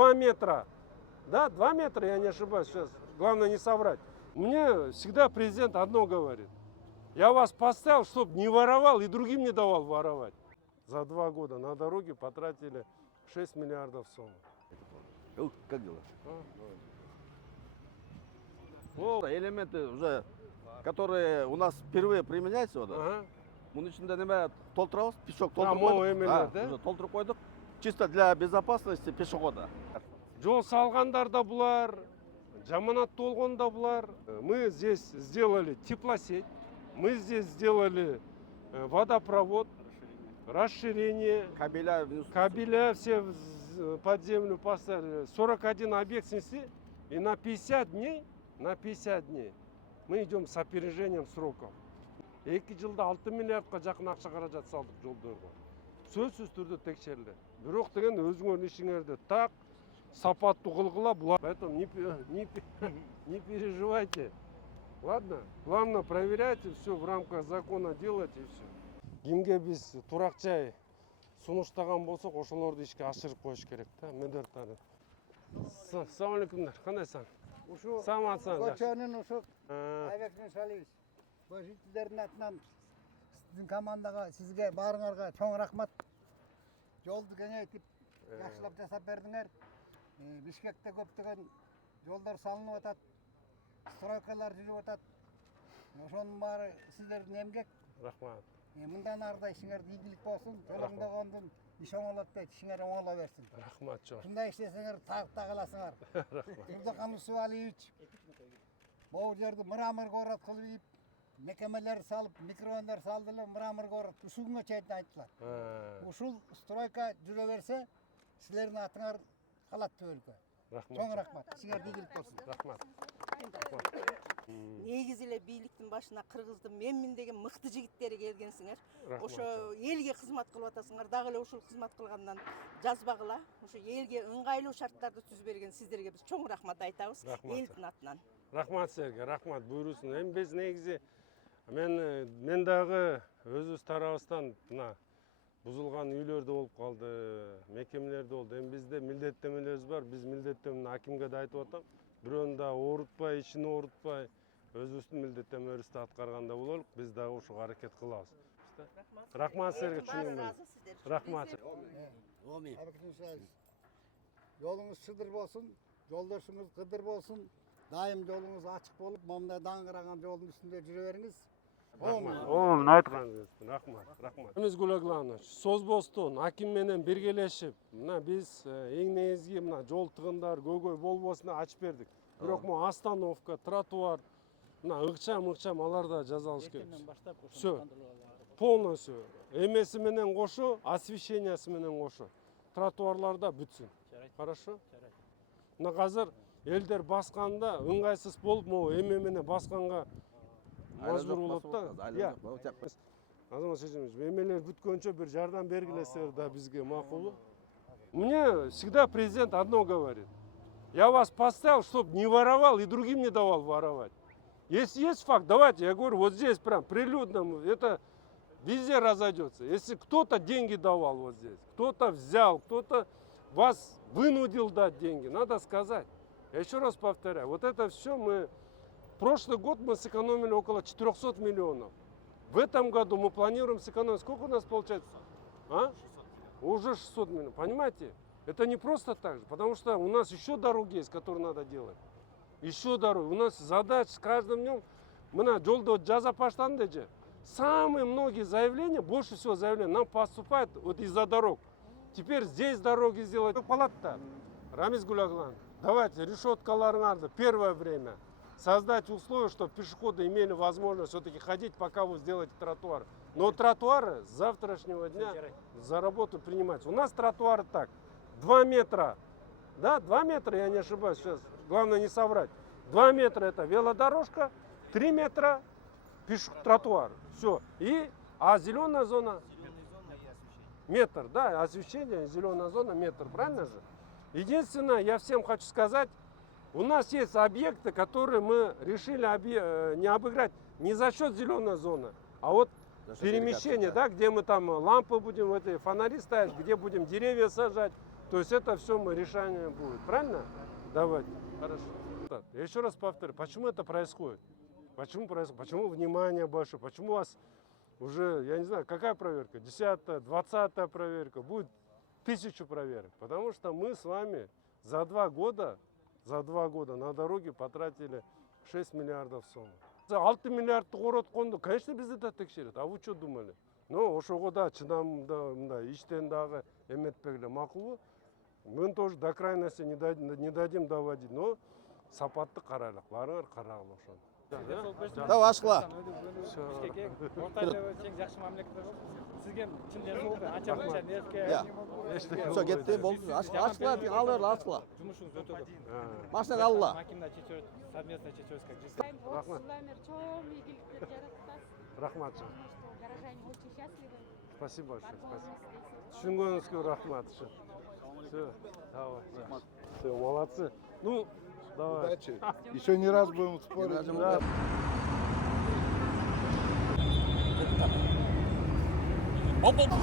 2 метра. Да, 2 метра, я не ошибаюсь сейчас. Главное не соврать. Мне всегда президент одно говорит. Я вас поставил, чтобы не воровал и другим не давал воровать. За 2 года на дороге потратили 6 миллиардов сомов. Как дела? Элементы уже, которые у нас впервые применяются, да? Bunun içinde neme толтырабыз, пешок толтырып қойдық. Чисто для безопасности пешехода. Жол салғандар да бұлар, жаманат толған да бұлар. Мы здесь сделали теплосеть, мы здесь сделали водопровод, расширение, кабеля все под землю поставили. 41 объект снесли, и на 50 дней мы идем с опережением сроков. 2 жылда 6 миллиардқа жақын ақша қаражат салдық жолдарға. Сөзсіз түрде тексерілді. Бирок деген өзіңер ишиңерди так сапаттуу кылгыла булар. Поэтому не переживайте. Ладно? Главное, проверяйте, все в рамках закона делайте и все. Кимге биз турак-жай сунуштаган болсок, ошолорду ишке ашырып коюш керек да, мөдөртаны. Assalamu alaikum. Кандайсың? Саламатсың? Көчөнүн ушу Айбектин Салиевич. Жителдердин атынан сиздин командага, сизге баарыңарга чоң рахмат. Жолду кеңейтип, жакшылап жасап бердиңер. Бишкекте көптөгөн жолдор салынып атат. Стройкалар жүрүп атат. Ошонун баары сиздердин эмгек. Рахмат. Мындан арда ишиңерде ийгилик болсун. Жолоңдогондун иш оңолот дейт, ишиңер оңоло берсин. Рахмат чоң. Ушундай иштесеңер тагып каласыңар. Турдукан Усубалиевич бул жерди мрамор город кылып, мекемелер салып, микрорайондар салдылар, мрамор город ушул күнгө чейин айттылар. Ушул стройка жүрө берсе, силердин атыңар калат төбөлкө. Рахмат. Чоң рахмат. Силерге ийгилик болсун. Рахмат. Негизи эле бийликтин башына кыргыздын менмин деген мыкты жигиттери келгенсиңер. Ошо элге кызмат кылып атасыңар. Дагы эле ушул кызмат кылгандан жазбагыла. Ошо элге ыңгайлуу шарттарды түзүп берген сиздерге биз чоң рахмат айтабыз элдин атынан. Рахмат силерге, рахмат буйрусун. Эми биз негизи мен дагы өзүбүз тарабыбыздан мына бузулган үйлөрдө болуп калды, мекемелерде болду. Эми бизде милдеттенмелерибиз бар. Биз милдеттенмени акимге да айтып атам. Бирөөнү да оорутпай, ишин оорутпай, өзүбүздүн милдеттенмелерибизди аткарганда бололук. Биз дагы ушуга аракет кылабыз. Рахмат силерге, чүнүгүм. Рахмат. Жолуңуз чыдыр болсун, жолдошуңуз кыдыр болсун. Дайым жолуңуз ачык болуп, момундай даңгыраган жолдун үстүндө жүрө бериңиз. Оң айтканыңыз. Рахмат. Эмизгүл Агланович, Созбостон аким менен биргелешип, мына биз эң негизги мына жол тыгындар, көйгөй болбосуна ачып бердик. Бирок могу остановка, тротуар, мына ыкчам алар да жасалыш керек. Всё. Полностью. Эмеси менен кошо, освещениясы менен кошо. Тротуарларда бүтсүн. Хорошо? Мына азыр элдер басканда ыңгайсыз болуп, могу эме менен басканга мажбур болот да. Азамат Сежимович, эмелер бүткөнчө бир жардам бергилесиңер да бизге макулбу? Мне всегда президент одно говорит. Я вас поставил, чтобы не воровал и другим не давал воровать. Если есть факт, давайте, я говорю, вот здесь прям прилюдно, это везде разойдется. Если кто-то деньги давал вот здесь, кто-то взял, кто-то вас вынудил дать деньги, надо сказать. Я еще раз повторяю, вот это все прошлый год мы сэкономили около 400 миллионов. В этом году мы планируем сэкономить. Сколько у нас получается? Уже 600 миллионов. Понимаете? Это не просто так же, потому что у нас еще дороги есть, которые надо делать. Еще дороги. У нас задач с каждым днем. Мы на жолдо жаза баштанды. Самые многие заявления, больше всего заявлений нам поступает вот из-за дорог. Теперь здесь дороги сделать. Палата. Рамиз Гуляглан, давайте решеткаларыңарды первое время создать условия, чтобы пешеходы имели возможность все-таки ходить, пока вы сделаете тротуар. Но тротуары с завтрашнего дня за работу принимать. У нас тротуары так, 2 метра, да, 2 метра, я не ошибаюсь сейчас, главное не соврать. 2 метра это велодорожка, 3 метра тротуар, все. А зеленая зона? Метр, да, освещение, зеленая зона, метр, правильно же? Единственное, я всем хочу сказать, у нас есть объекты, которые мы решили не обыграть не за счет зеленой зоны, а вот перемещение, да, где мы там лампы будем, фонари ставить, где будем деревья сажать. То есть это все мы решение будет, правильно? Давайте, хорошо. Так, я еще раз повторю, почему это происходит? Почему происходит? Почему внимание большое? Почему у вас уже, я не знаю, какая проверка? 10-я, 20-я проверка, будет 1000 проверок. Потому что мы с вами за 2 года на дороге потратили 6 миллиардов сом. 6 миллиардты город қонды, конечно, бізді да текшереді. А вы что думали? Ну, ошого да чыдамда, иштен дагы эметпегиле макулу. Мы тоже до крайности не дадим доводить, но сапатты карайлык, барыңар карагыла ошону. Давай, ашкыла. Ортада тең жакшы мамлекеттер болуп, сизге чын денсаулык, анча мынча нервке. Все, кетти, болду. Ашкыла, ал бер, ашкыла. Жумушуңуз өтө көп. Машинаны алла. Макинада чечет, совместно чечебиз как жизнь. Рахмат. Чоң ийгиликтер жаратып Рахмат. горожане очень счастливы. Спасибо большое. Спасибо. Түшүнгөнүңүзгө рахмат. Все, давай. Все, молодцы. Ну, давай. Удачи. Еще не раз будем спорить. Да. Спасибо.